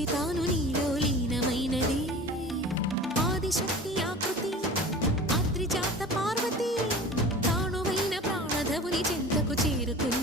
నుంచి తాను నీలో లీనమైనది ఆదిశక్తి ఆకృతి ఆత్రిజాత పార్వతి తానువైన ప్రాణధవుని చెంతకు చేరుకుని